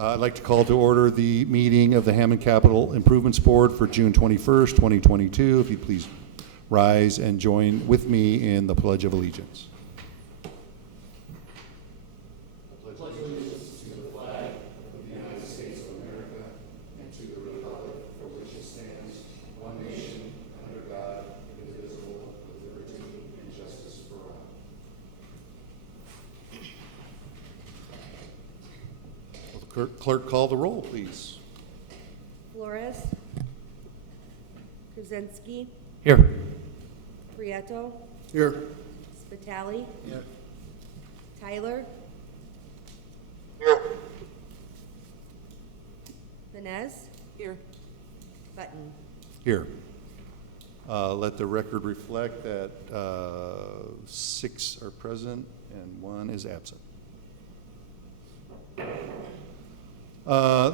I'd like to call to order the meeting of the Hammond Capital Improvements Board for June 21st, 2022. If you'd please rise and join with me in the Pledge of Allegiance. Clerk, call the roll, please. Flores. Krasinski. Here. Prieto. Here. Spitali. Here. Tyler. Here. Vanez. Here. Button. Here. Let the record reflect that 6 are present and 1 is absent.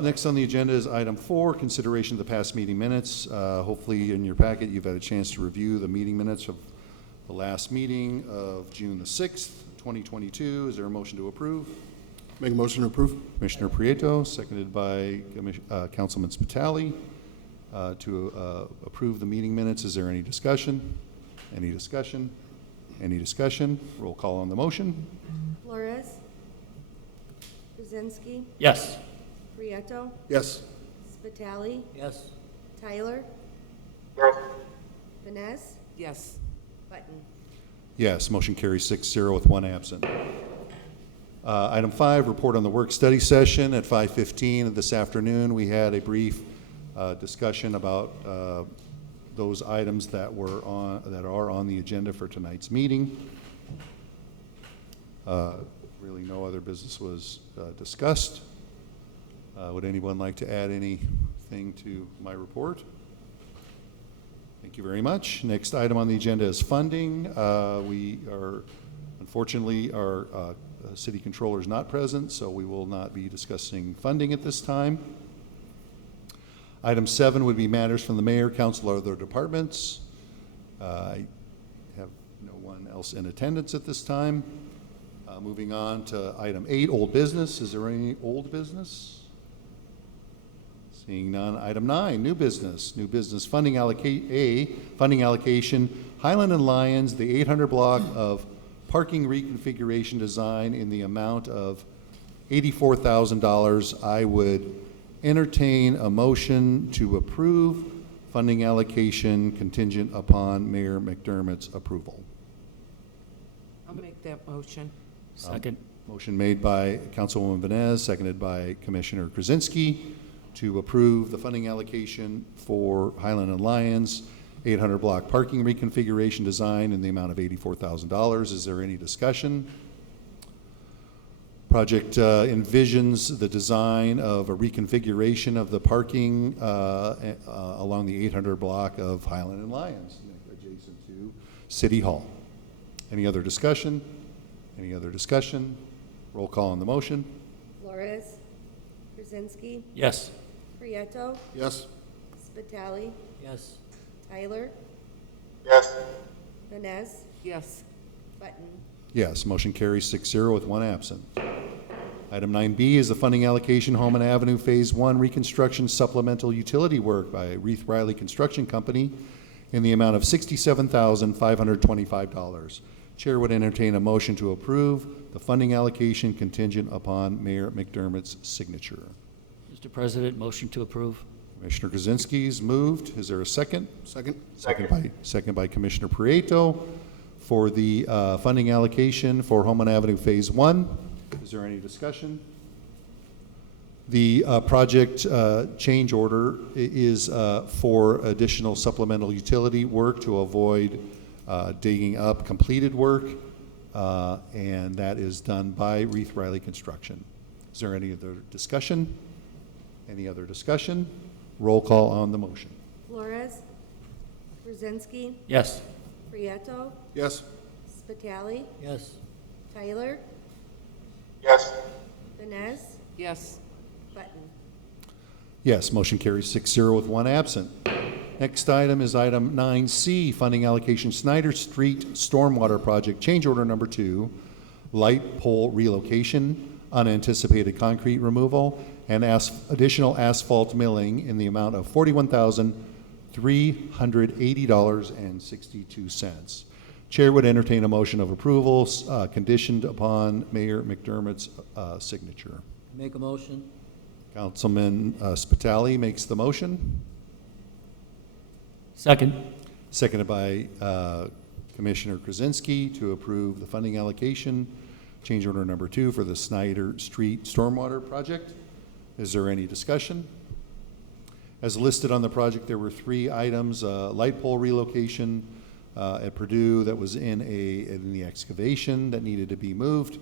Next on the agenda is item 4, consideration of the past meeting minutes. Hopefully in your packet you've had a chance to review the meeting minutes of the last meeting of June the 6th, 2022. Is there a motion to approve? Make a motion to approve. Commissioner Prieto, seconded by Councilman Spitali, to approve the meeting minutes. Is there any discussion? Any discussion? Any discussion? Roll call on the motion. Flores. Krasinski. Yes. Prieto. Yes. Spitali. Yes. Tyler. Yes. Vanez. Yes. Button. Yes, motion carries 6-0 with 1 absent. Item 5, report on the work study session at 5:15 this afternoon. We had a brief discussion about those items that are on the agenda for tonight's meeting. Really no other business was discussed. Would anyone like to add anything to my report? Thank you very much. Next item on the agenda is funding. Unfortunately, our city controller is not present, so we will not be discussing funding at this time. Item 7 would be matters from the mayor, council, or other departments. I have no one else in attendance at this time. Moving on to item 8, old business. Is there any old business? Seeing none. Item 9, new business. New business funding allocation, Highland and Lyons, the 800 block of parking reconfiguration design in the amount of $84,000. I would entertain a motion to approve funding allocation contingent upon Mayor McDermott's approval. I'll make that motion. Second. Motion made by Councilwoman Vanez, seconded by Commissioner Krasinski, to approve the funding allocation for Highland and Lyons 800 block parking reconfiguration design in the amount of $84,000. Is there any discussion? Project envisions the design of a reconfiguration of the parking along the 800 block of Highland and Lyons, adjacent to City Hall. Any other discussion? Any other discussion? Roll call on the motion. Flores. Krasinski. Yes. Prieto. Yes. Spitali. Yes. Tyler. Yes. Vanez. Yes. Button. Yes, motion carries 6-0 with 1 absent. Item 9B is the funding allocation Hammond Avenue Phase 1 reconstruction supplemental utility work by Reith Riley Construction Company in the amount of $67,525. Chair would entertain a motion to approve the funding allocation contingent upon Mayor McDermott's signature. Mr. President, motion to approve. Commissioner Krasinski's moved. Is there a second? Second. Second by Commissioner Prieto for the funding allocation for Hammond Avenue Phase 1. Is there any discussion? The project change order is for additional supplemental utility work to avoid digging up completed work, and that is done by Reith Riley Construction. Is there any other discussion? Any other discussion? Roll call on the motion. Flores. Krasinski. Yes. Prieto. Yes. Spitali. Yes. Tyler. Yes. Vanez. Yes. Button. Yes, motion carries 6-0 with 1 absent. Next item is item 9C, funding allocation Snyder Street Stormwater Project, change order number 2, light pole relocation. unanticipated concrete removal, and additional asphalt milling in the amount of $41,380.62. Chair would entertain a motion of approval, conditioned upon Mayor McDermott's signature. Make a motion? Councilman Spitali makes the motion, Second. seconded by Commissioner Krasinski to approve the funding allocation, change order number 2 for the Snyder Street Stormwater Project. Is there any discussion? As listed on the project, there were 3 items: light pole relocation at Purdue that was in the excavation that needed to be moved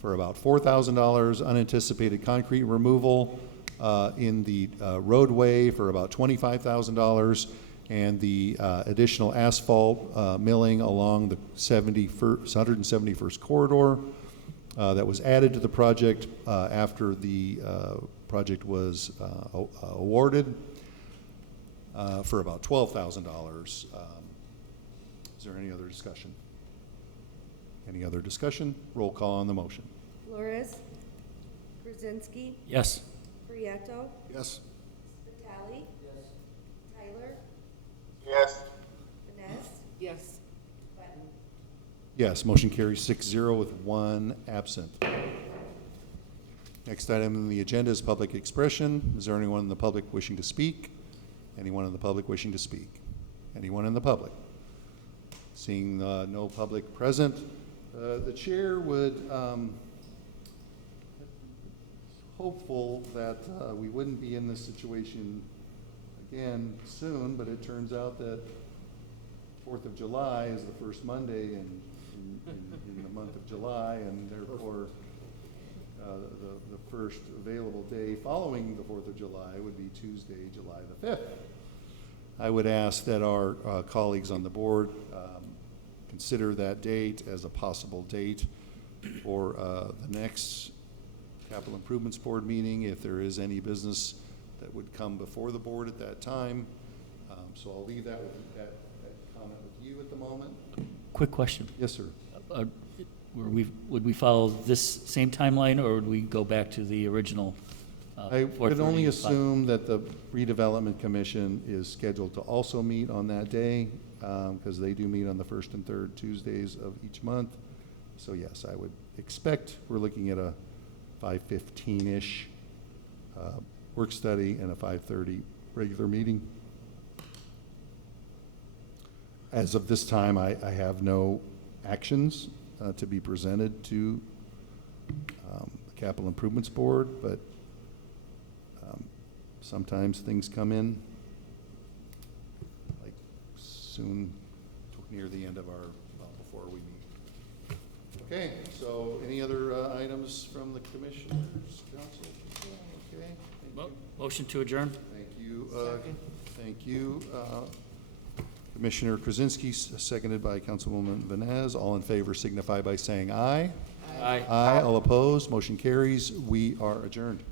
for about $4,000, unanticipated concrete removal in the roadway for about $25,000, and the additional asphalt milling along the 171st corridor that was added to the project after the project was awarded for about $12,000. Is there any other discussion? Any other discussion? Roll call on the motion. Flores, Krasinski, Yes. Prieto, Yes. Vitale. Tyler, Yes. Vines, Yes. Button. Yes, motion carries 6-0 with 1 absent. Next item on the agenda is public expression. Is there anyone in the public wishing to speak? Anyone in the public wishing to speak? Anyone in the public? Seeing no public present, the chair would hopeful that we wouldn't be in this situation again soon, but it turns out that 4th of July is the first Monday in the month of July, and therefore the first available day following the 4th of July would be Tuesday, July the 5th. I would ask that our colleagues on the board consider that date as a possible date for the next Capital Improvements Board meeting, if there is any business that would come before the board at that time. So I'll leave that comment with you at the moment. Quick question. Yes, sir. Would we follow this same timeline, or would we go back to the original? I would only assume that the redevelopment commission is scheduled to also meet on that day, because they do meet on the 1st and 3rd Tuesdays of each month. So yes, I would expect we're looking at a 5:15-ish work study and a 5:30 regular meeting. As of this time, I have no actions to be presented to the Capital Improvements Board, but sometimes things come in like soon, near the end of before we meet. Okay, so any other items from the Commissioners' Council? Okay, thank you. Motion to adjourn? Thank you. Second. Thank you. Commissioner Krasinski, seconded by Councilwoman Vines. All in favor signify by saying aye. Aye. Aye. All opposed, motion carries. We are adjourned.